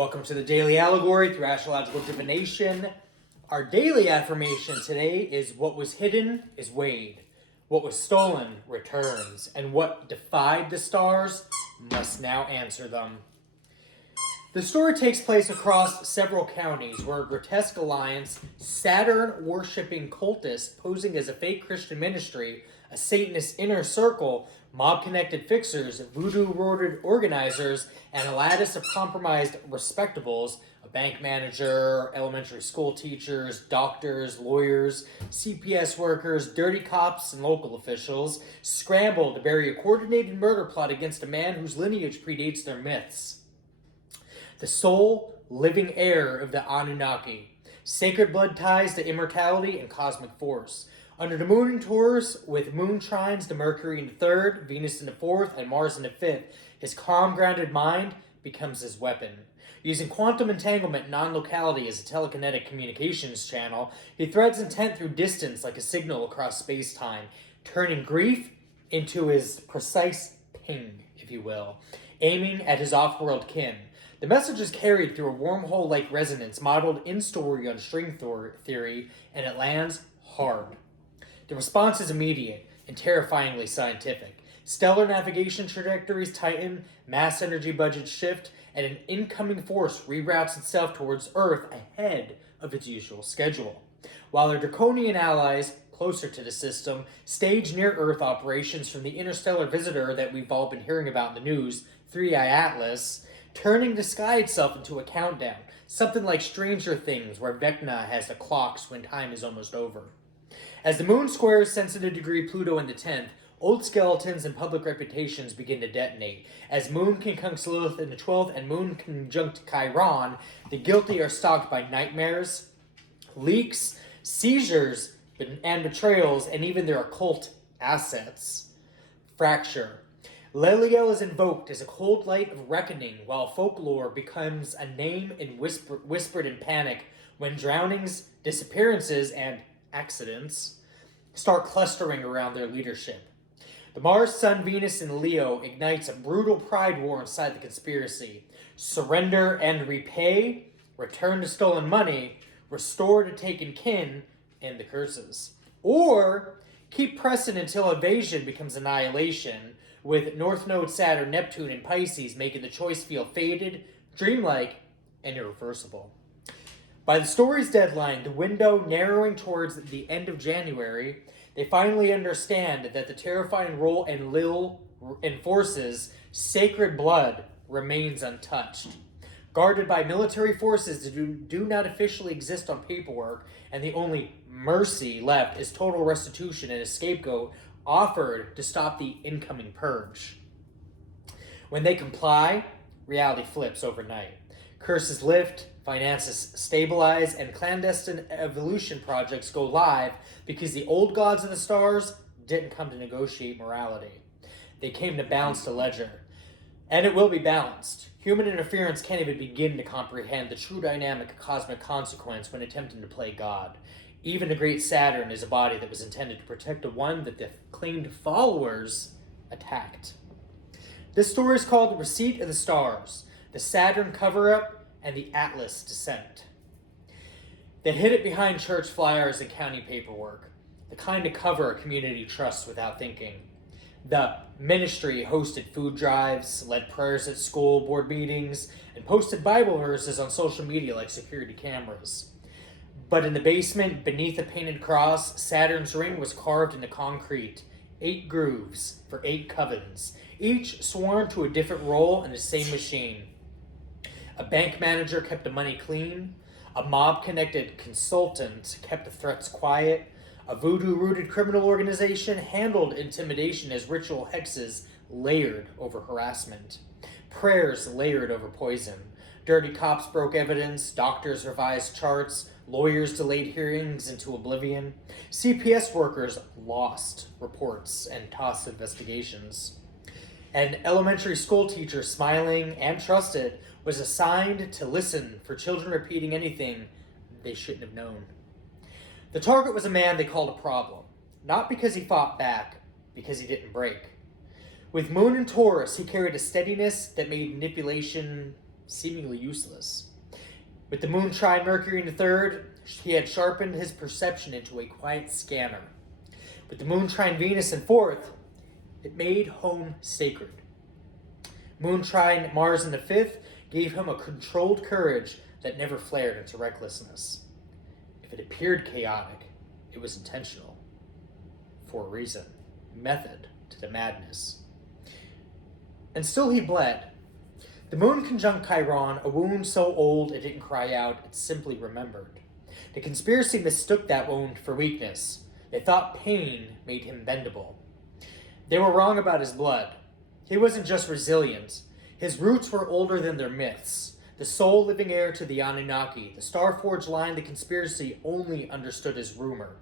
Welcome to the Daily Allegory through Astrological Divination. Our daily affirmation today is what was hidden is weighed, what was stolen returns, and what defied the stars must now answer them. The story takes place across several counties where a grotesque alliance, Saturn-worshipping cultists posing as a fake Christian ministry, a Satanist inner circle, mob-connected fixers, voodoo-rooted organizers, and a lattice of compromised respectables, a bank manager, elementary school teachers, doctors, lawyers, CPS workers, dirty cops, and local officials, scrambled to bury a coordinated murder plot against a man whose lineage predates their myths. The sole living heir of the Anunnaki, sacred blood ties to immortality and cosmic force. Under the moon in Taurus, with moon trines to Mercury in the third, Venus in the fourth, and Mars in the fifth, his calm, grounded mind becomes his weapon. Using quantum entanglement and non-locality as a telekinetic communications channel, he threads intent through distance like a signal across space-time, turning grief into his precise ping, if you will, aiming at his off-world kin. The message is carried through a wormhole-like resonance modeled in story on string theory, and it lands hard. The response is immediate and terrifyingly scientific. Stellar navigation trajectories tighten, mass energy budgets shift, and an incoming force reroutes itself towards Earth ahead of its usual schedule. While their draconian allies, closer to the system, stage near-Earth operations from the interstellar visitor that we've all been hearing about in the news, 3i Atlas, turning the sky itself into a countdown, something like Stranger Things, where Vecna has the clocks when time is almost over. As the moon squares sensitive degree Pluto in the 10th, old skeletons and public reputations begin to detonate. As moon conjunct Lilith in the 12th and moon conjunct Chiron, the guilty are stalked by nightmares, leaks, seizures, and betrayals, and even their occult assets. Fracture. Leliel is invoked as a cold light of reckoning, while folklore becomes a name and whispered in panic when drownings, disappearances, and accidents start clustering around their leadership. The Mars, Sun, Venus, and Leo ignites a brutal pride war inside the conspiracy. Surrender and repay, return to stolen money, restore to taken kin, and the curses. Or keep pressing until evasion becomes annihilation, with North Node Saturn, Neptune, and Pisces making the choice feel faded, dreamlike, and irreversible. By the story's deadline, the window narrowing towards the end of January, they finally understand that the terrifying role Enlil enforces, sacred blood, remains untouched. Guarded by military forces that do not officially exist on paperwork, and the only mercy left is total restitution and a scapegoat offered to stop the incoming purge. When they comply, reality flips overnight. Curses lift, finances stabilize, and clandestine evolution projects go live because the old gods of the stars didn't come to negotiate morality. They came to balance the ledger. And it will be balanced. Human interference can't even begin to comprehend the true dynamic of cosmic consequence when attempting to play God. Even the great Saturn is a body that was intended to protect the one that the claimed followers attacked. This story is called The Receipt of the Stars, the Saturn Coverup, and the Atlas Descent. They hid it behind church flyers and county paperwork, the kind to cover a community trusts without thinking. The ministry hosted food drives, led prayers at school board meetings, and posted Bible verses on social media like security cameras. But in the basement, beneath a painted cross, Saturn's ring was carved into concrete, 8 grooves for 8 covens, each sworn to a different role in the same machine. A bank manager kept the money clean, a mob-connected consultant kept the threats quiet, a voodoo-rooted criminal organization handled intimidation as ritual hexes layered over harassment, prayers layered over poison. Dirty cops broke evidence, doctors revised charts, lawyers delayed hearings into oblivion. CPS workers lost reports and tossed investigations. An elementary school teacher, smiling and trusted, was assigned to listen for children repeating anything they shouldn't have known. The target was a man they called a problem, not because he fought back, because he didn't break. With Moon in Taurus, he carried a steadiness that made manipulation seemingly useless. With the moon trine Mercury in the third, he had sharpened his perception into a quiet scanner. With the moon trine Venus in fourth, it made home sacred. Moon trine Mars in the fifth gave him a controlled courage that never flared into recklessness. If it appeared chaotic, it was intentional. For a reason. Method to the madness. And still he bled. The moon conjunct Chiron, a wound so old it didn't cry out, it simply remembered. The conspiracy mistook that wound for weakness. They thought pain made him bendable. They were wrong about his blood. He wasn't just resilient. His roots were older than their myths. The sole living heir to the Anunnaki, the star-forged line the conspiracy only understood as rumor.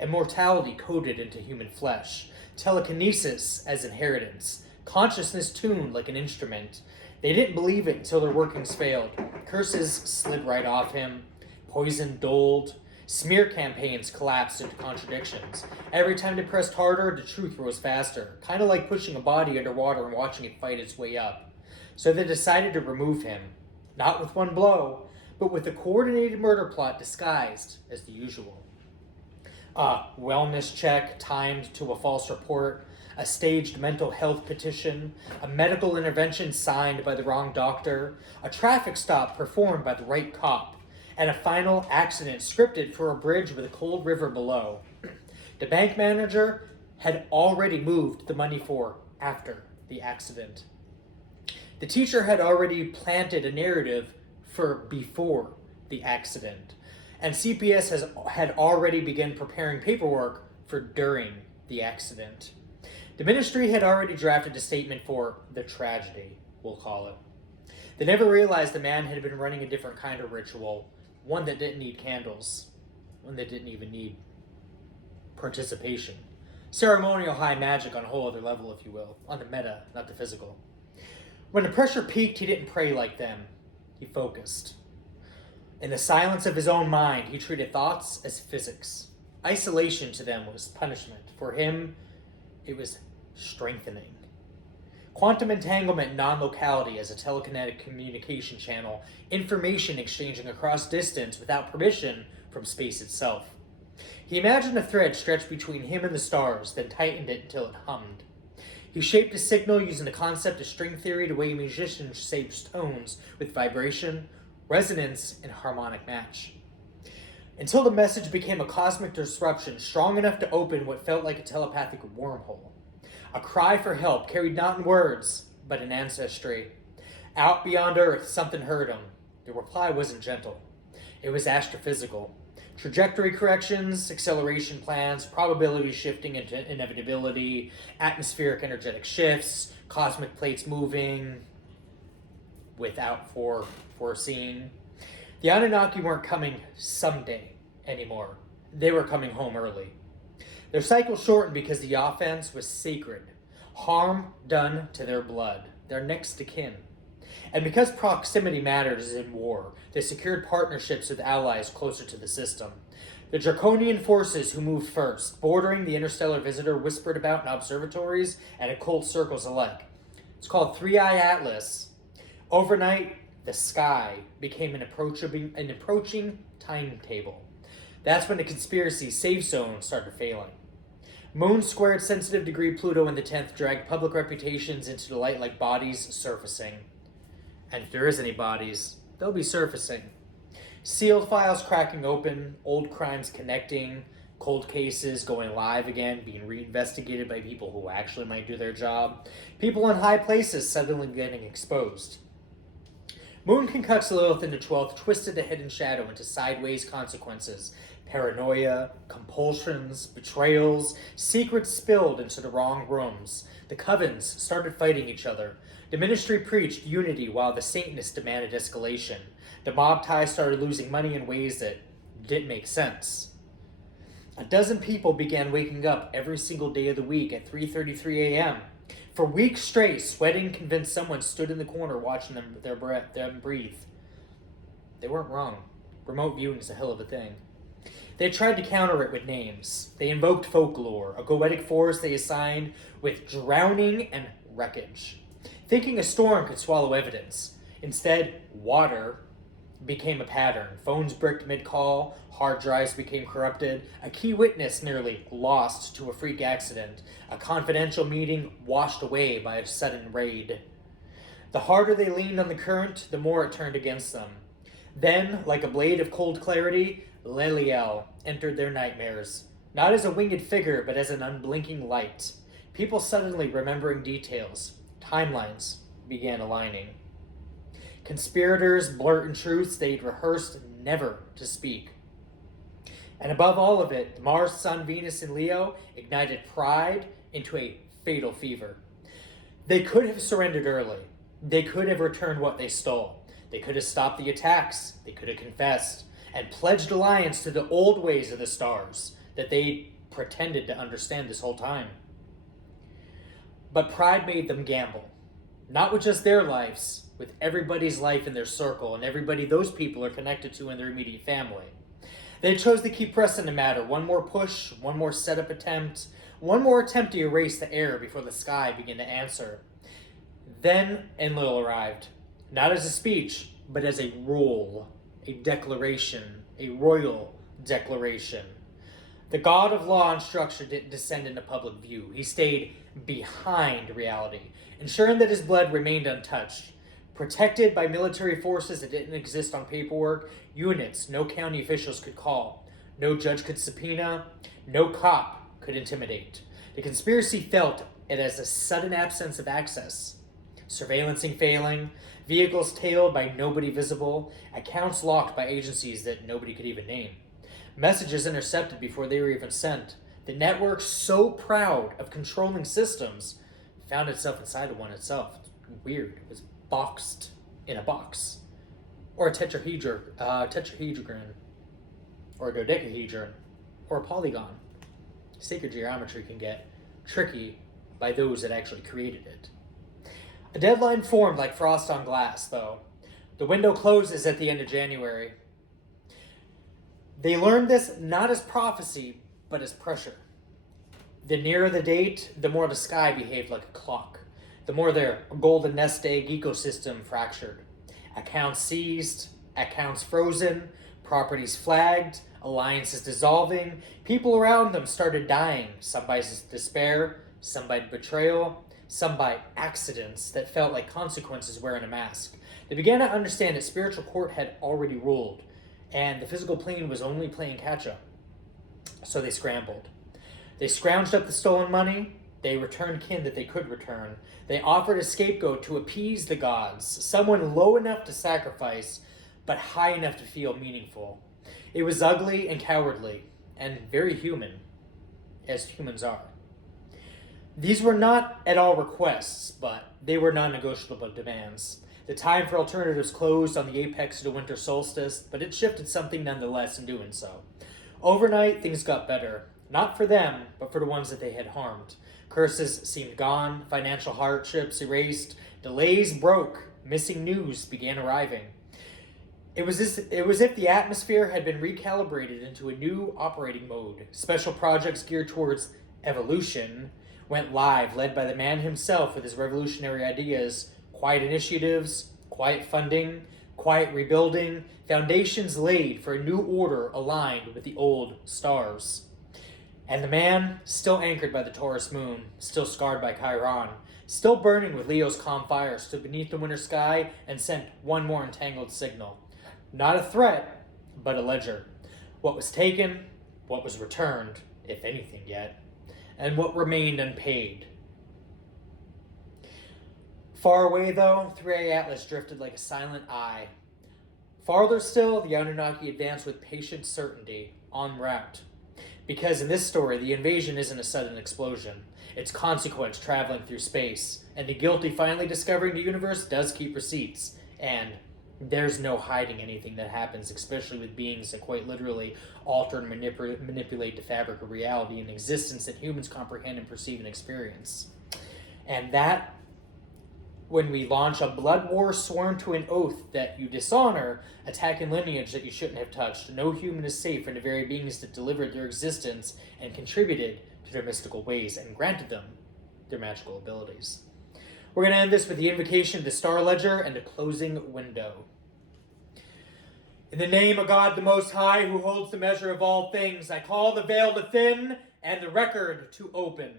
Immortality coded into human flesh. Telekinesis as inheritance. Consciousness tuned like an instrument. They didn't believe it until their workings failed. Curses slid right off him. Poison doled. Smear campaigns collapsed into contradictions. Every time they pressed harder, the truth rose faster. Kind of like pushing a body underwater and watching it fight its way up. So they decided to remove him. Not with one blow, but with a coordinated murder plot disguised as the usual. A wellness check timed to a false report, a staged mental health petition, a medical intervention signed by the wrong doctor, a traffic stop performed by the right cop, and a final accident scripted for a bridge with a cold river below. The bank manager had already moved the money for after the accident. The teacher had already planted a narrative for before the accident. And CPS had already begun preparing paperwork for during the accident. The ministry had already drafted a statement for the tragedy, we'll call it. They never realized the man had been running a different kind of ritual, one that didn't need candles, one that didn't even need participation. Ceremonial high magic on a whole other level, if you will, on the meta, not the physical. When the pressure peaked, he didn't pray like them. He focused. In the silence of his own mind, he treated thoughts as physics. Isolation to them was punishment. For him, it was strengthening. Quantum entanglement non-locality as a telekinetic communication channel, information exchanging across distance without permission from space itself. He imagined a thread stretched between him and the stars, then tightened it until it hummed. He shaped a signal using the concept of string theory to way musicians shape tones with vibration, resonance, and harmonic match. Until the message became a cosmic disruption strong enough to open what felt like a telepathic wormhole. A cry for help carried not in words, but in ancestry. Out beyond Earth, something heard him. The reply wasn't gentle. It was astrophysical. Trajectory corrections, acceleration plans, probability shifting into inevitability, atmospheric energetic shifts, cosmic plates moving without foreseeing. The Anunnaki weren't coming someday anymore. They were coming home early. Their cycle shortened because the offense was sacred. Harm done to their blood, their next to kin. And because proximity matters in war, they secured partnerships with allies closer to the system. The draconian forces who moved first, bordering the interstellar visitor whispered about in observatories and occult circles alike. It's called Three-Eye Atlas. Overnight, the sky became an approaching timetable. That's when the conspiracy safe zone started failing. Moon squared sensitive degree Pluto in the 10th dragged public reputations into the light like bodies surfacing. And if there is any bodies, they'll be surfacing. Sealed files cracking open, old crimes connecting, cold cases going live again, being reinvestigated by people who actually might do their job. People in high places suddenly getting exposed. Moon concuts Lilith in the 12th, twisted the hidden shadow into sideways consequences. Paranoia, compulsions, betrayals, secrets spilled into the wrong rooms. The covens started fighting each other. The ministry preached unity while the Satanists demanded escalation. The mob ties started losing money in ways that didn't make sense. A dozen people began waking up every single day of the week at 3:33 a.m. For weeks straight, sweating convinced someone stood in the corner watching them breathe. They weren't wrong. Remote viewing is a hell of a thing. They tried to counter it with names. They invoked folklore, a goetic force they assigned with drowning and wreckage. Thinking a storm could swallow evidence. Instead, water became a pattern. Phones bricked mid-call, hard drives became corrupted, a key witness nearly lost to a freak accident, a confidential meeting washed away by a sudden raid. The harder they leaned on the current, the more it turned against them. Then, like a blade of cold clarity, Leliel entered their nightmares, not as a winged figure, but as an unblinking light. People suddenly remembering details. Timelines began aligning. Conspirators blurting truths they'd rehearsed never to speak. And above all of it, Mars, Sun, Venus, and Leo ignited pride into a fatal fever. They could have surrendered early. They could have returned what they stole. They could have stopped the attacks. They could have confessed and pledged allegiance to the old ways of the stars that they pretended to understand this whole time. But pride made them gamble. Not with just their lives, with everybody's life in their circle and everybody those people are connected to in their immediate family. They chose to keep pressing the matter. One more push, one more setup attempt, one more attempt to erase the air before the sky began to answer. Then Enlil arrived, not as a speech, but as a rule, a declaration, a royal declaration. The god of law and structure didn't descend into public view. He stayed behind reality, ensuring that his blood remained untouched. Protected by military forces that didn't exist on paperwork, units no county officials could call, no judge could subpoena, no cop could intimidate. The conspiracy felt it as a sudden absence of access. Surveillancing failing, vehicles tailed by nobody visible, accounts locked by agencies that nobody could even name. Messages intercepted before they were even sent. The network, so proud of controlling systems, found itself inside of one itself. Weird. It was boxed in a box. Or a tetrahedron. Or a dodecahedron. Or a polygon. Sacred geometry can get tricky by those that actually created it. A deadline formed like frost on glass, though. The window closes at the end of January. They learned this not as prophecy, but as pressure. The nearer the date, the more the sky behaved like a clock. The more their golden nest egg ecosystem fractured. Accounts seized, accounts frozen, properties flagged, alliances dissolving. People around them started dying, some by despair, some by betrayal, some by accidents that felt like consequences wearing a mask. They began to understand that spiritual court had already ruled, and the physical plane was only playing catch-up. So they scrambled. They scrounged up the stolen money. They returned kin that they could return. They offered a scapegoat to appease the gods, someone low enough to sacrifice, but high enough to feel meaningful. It was ugly and cowardly, and very human, as humans are. These were not at all requests, but they were non-negotiable demands. The time for alternatives closed on the apex of the winter solstice, but it shifted something nonetheless in doing so. Overnight, things got better. Not for them, but for the ones that they had harmed. Curses seemed gone, financial hardships erased, delays broke, missing news began arriving. It was as if the atmosphere had been recalibrated into a new operating mode. Special projects geared towards evolution went live, led by the man himself with his revolutionary ideas. Quiet initiatives, quiet funding, quiet rebuilding, foundations laid for a new order aligned with the old stars. And the man, still anchored by the Taurus moon, still scarred by Chiron, still burning with Leo's calm fire, stood beneath the winter sky and sent one more entangled signal. Not a threat, but a ledger. What was taken, what was returned, if anything yet, and what remained unpaid. Far away, though, 3A Atlas drifted like a silent eye. Farther still, the Anunnaki advanced with patient certainty, en route. Because in this story, the invasion isn't a sudden explosion. It's consequence traveling through space, and the guilty finally discovering the universe does keep receipts, and there's no hiding anything that happens, especially with beings that quite literally alter and manipulate the fabric of reality and existence that humans comprehend and perceive and experience. And that, when we launch a blood war sworn to an oath that you dishonor, attacking lineage that you shouldn't have touched, no human is safe from the very beings that delivered their existence and contributed to their mystical ways and granted them their magical abilities. We're going to end this with the invocation of the Star Ledger and a closing window. In the name of God the Most High, who holds the measure of all things, I call the veil to thin and the record to open.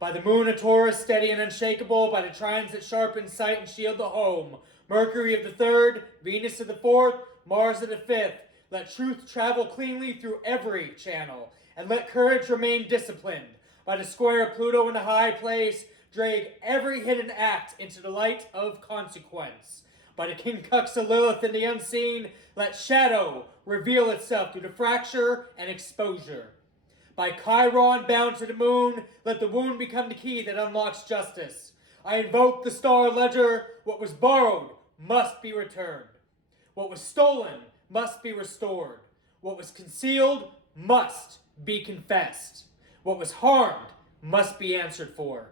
By the moon of Taurus, steady and unshakable, by the trines that sharpen sight and shield the home, Mercury of the third, Venus of the fourth, Mars of the fifth, let truth travel cleanly through every channel, and let courage remain disciplined. By the square of Pluto in the high place, drag every hidden act into the light of consequence. By the quincunx of Lilith in the unseen, let shadow reveal itself through the fracture and exposure. By Chiron bound to the moon, let the wound become the key that unlocks justice. I invoke the Star Ledger. What was borrowed must be returned. What was stolen must be restored. What was concealed must be confessed. What was harmed must be answered for.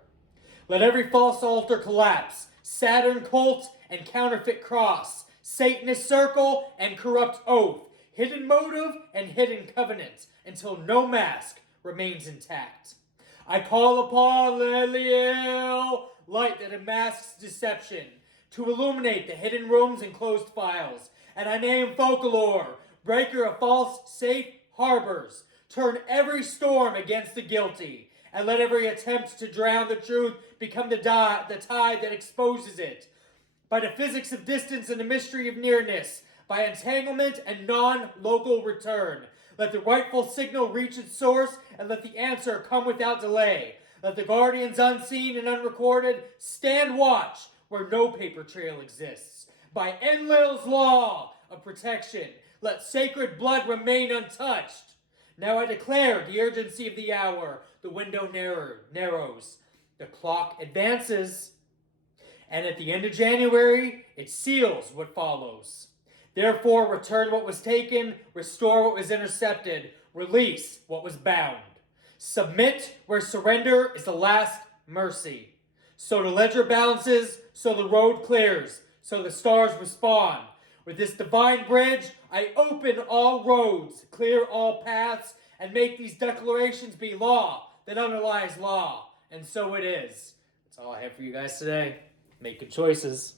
Let every false altar collapse, Saturn cult and counterfeit cross, Satanist circle and corrupt oath, hidden motive and hidden covenant, until no mask remains intact. I call upon Leliel, light that unmasks deception, to illuminate the hidden rooms and closed files, and I name Folklore, breaker of false safe harbors, turn every storm against the guilty, and let every attempt to drown the truth become the tide that exposes it. By the physics of distance and the mystery of nearness, by entanglement and non-local return, let the rightful signal reach its source, and let the answer come without delay. Let the guardians unseen and unrecorded stand watch where no paper trail exists. By Enlil's law of protection, let sacred blood remain untouched. Now I declare the urgency of the hour. The window narrows. The clock advances. And at the end of January, it seals what follows. Therefore, return what was taken, restore what was intercepted, release what was bound. Submit where surrender is the last mercy. So the ledger balances, so the road clears, so the stars respond. With this divine bridge, I open all roads, clear all paths, and make these declarations be law that underlies law. And so it is. That's all I have for you guys today. Make good choices.